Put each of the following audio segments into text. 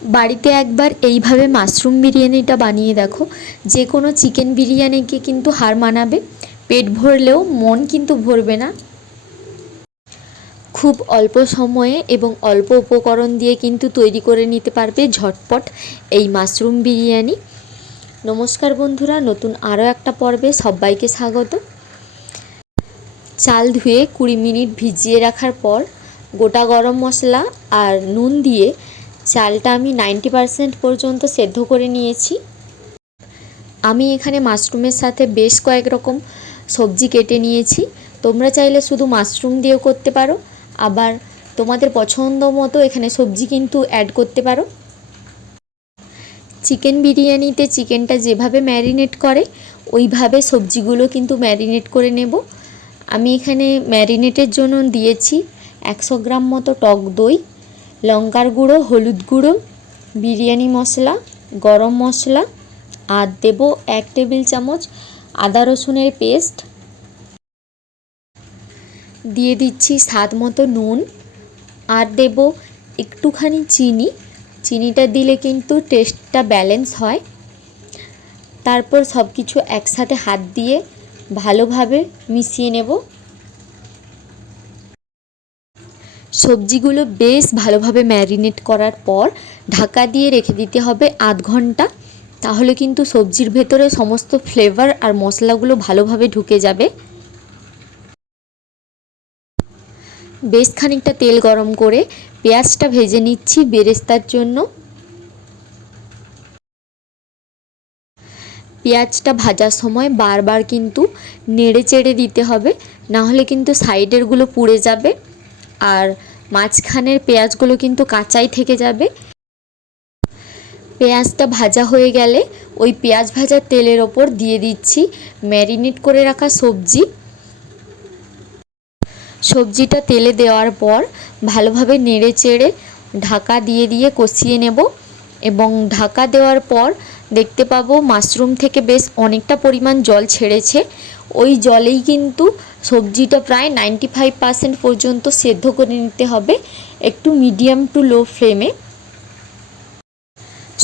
বাড়িতে একবার এইভাবে মাশরুম বিরিয়ানিটা বানিয়ে দেখো, যে কোনো চিকেন বিরিয়ানিকে কিন্তু হার মানাবে। পেট ভরলেও মন কিন্তু ভরবে না। খুব অল্প সময়ে এবং অল্প উপকরণ দিয়ে কিন্তু তৈরি করে নিতে পারবে ঝটপট এই মাশরুম বিরিয়ানি। নমস্কার বন্ধুরা, নতুন আরও একটা পর্বে সবাইকে স্বাগত। চাল ধুয়ে 20 মিনিট ভিজিয়ে রাখার পর গোটা গরম মশলা আর নুন দিয়ে চালটা আমি 90% পর্যন্ত সেদ্ধ করে নিয়েছি। আমি এখানে মাশরুমের সাথে বেশ কয়েক রকম সবজি কেটে নিয়েছি। তোমরা চাইলে শুধু মাশরুম দিয়েও করতে পারো, আবার তোমাদের পছন্দ মতো এখানে সবজি কিন্তু অ্যাড করতে পারো। চিকেন বিরিয়ানিতে চিকেনটা যেভাবে ম্যারিনেট করে ওইভাবে সবজিগুলো কিন্তু ম্যারিনেট করে নেব। আমি এখানে ম্যারিনেটের জন্য দিয়েছি 100 গ্রাম মতো টক দই, লঙ্কার গুঁড়ো, হলুদ গুঁড়ো, বিরিয়ানি মশলা, গরম মশলা, আর দেব 1 টেবিল চামচ আদা রসুনের পেস্ট। দিয়ে দিচ্ছি স্বাদ মতো নুন, আর দেব একটুখানি চিনি। চিনিটা দিলে কিন্তু টেস্টটা ব্যালেন্স হয়। তারপর সব কিছু একসাথে হাত দিয়ে ভালোভাবে মিশিয়ে নেব। সবজিগুলো বেশ ভালোভাবে ম্যারিনেট করার পর ঢাকা দিয়ে রেখে দিতে হবে আধ ঘন্টা। তাহলে কিন্তু সবজির ভেতরে সমস্ত ফ্লেভার আর মশলাগুলো ভালোভাবে ঢুকে যাবে। বেশ খানিকটা তেল গরম করে পেঁয়াজটা ভেজে নিচ্ছি বেরেস্তার জন্য। পেঁয়াজটা ভাজার সময় বারবার কিন্তু নেড়ে চেড়ে দিতে হবে, নাহলে কিন্তু সাইডেরগুলো পুড়ে যাবে আর মাঝখানের পেঁয়াজগুলো কিন্তু কাঁচাই থেকে যাবে। পেঁয়াজটা ভাজা হয়ে গেলে ওই পেঁয়াজ ভাজার তেলের ওপর দিয়ে দিচ্ছি ম্যারিনেট করে রাখা সবজি। সবজিটা তেলে দেওয়ার পর ভালোভাবে নেড়ে চেড়ে ঢাকা দিয়ে দিয়ে কষিয়ে নেব, এবং ঢাকা দেওয়ার পর দেখতে পাবো মাশরুম থেকে বেশ অনেকটা পরিমাণ জল ছেড়েছে। ওই জলেই কিন্তু সবজিটা প্রায় 95% পর্যন্ত সেদ্ধ করে নিতে হবে, একটু মিডিয়াম টু লো ফ্লেমে।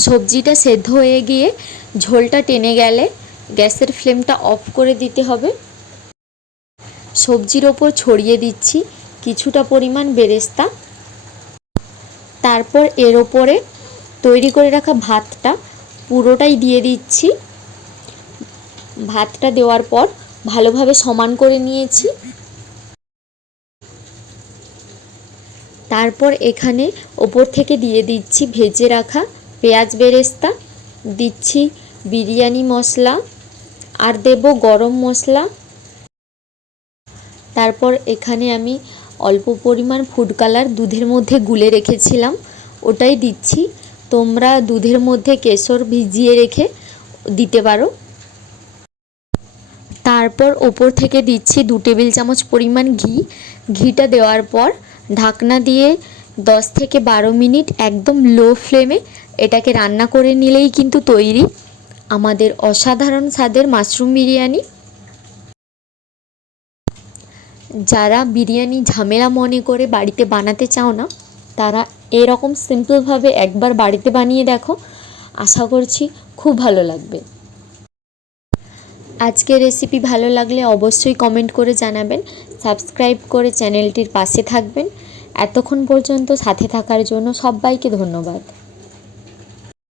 সবজিটা সেদ্ধ হয়ে গিয়ে ঝোলটা টেনে গেলে গ্যাসের ফ্লেমটা অফ করে দিতে হবে। সবজির ওপর ছড়িয়ে দিচ্ছি কিছুটা পরিমাণ বেরেস্তা। তারপর এর ওপরে তৈরি করে রাখা ভাতটা পুরোটাই দিয়ে দিচ্ছি। ভাতটা দেওয়ার পর ভালোভাবে সমান করে নিয়েছি। তারপর এখানে ওপর থেকে দিয়ে দিচ্ছি ভেজে রাখা পেঁয়াজ বেরেস্তা, দিচ্ছি বিরিয়ানি মশলা, আর দেব গরম মশলা। তারপর এখানে আমি অল্প পরিমাণ ফুড কালার দুধের মধ্যে গুলে রেখেছিলাম, ওটাই দিচ্ছি। তোমরা দুধের মধ্যে কেশর ভিজিয়ে রেখে দিতে পারো। তারপর ওপর থেকে দিচ্ছি 2 টেবিল চামচ পরিমাণ ঘি। ঘিটা দেওয়ার পর ঢাকনা দিয়ে 10 থেকে 12 মিনিট একদম লো ফ্লেমে এটাকে রান্না করে নিলেই কিন্তু তৈরি আমাদের অসাধারণ স্বাদের মাশরুম বিরিয়ানি। যারা বিরিয়ানি ঝামেলা মনে করে বাড়িতে বানাতে চাও না, তারা এরকম সিম্পলভাবে একবার বাড়িতে বানিয়ে দেখো, আশা করছি খুব ভালো লাগবে। আজকের রেসিপি ভালো লাগলে অবশ্যই কমেন্ট করে জানাবেন, সাবস্ক্রাইব করে চ্যানেলটির পাশে থাকবেন। এতক্ষণ পর্যন্ত সাথে থাকার জন্য সবাইকে ধন্যবাদ।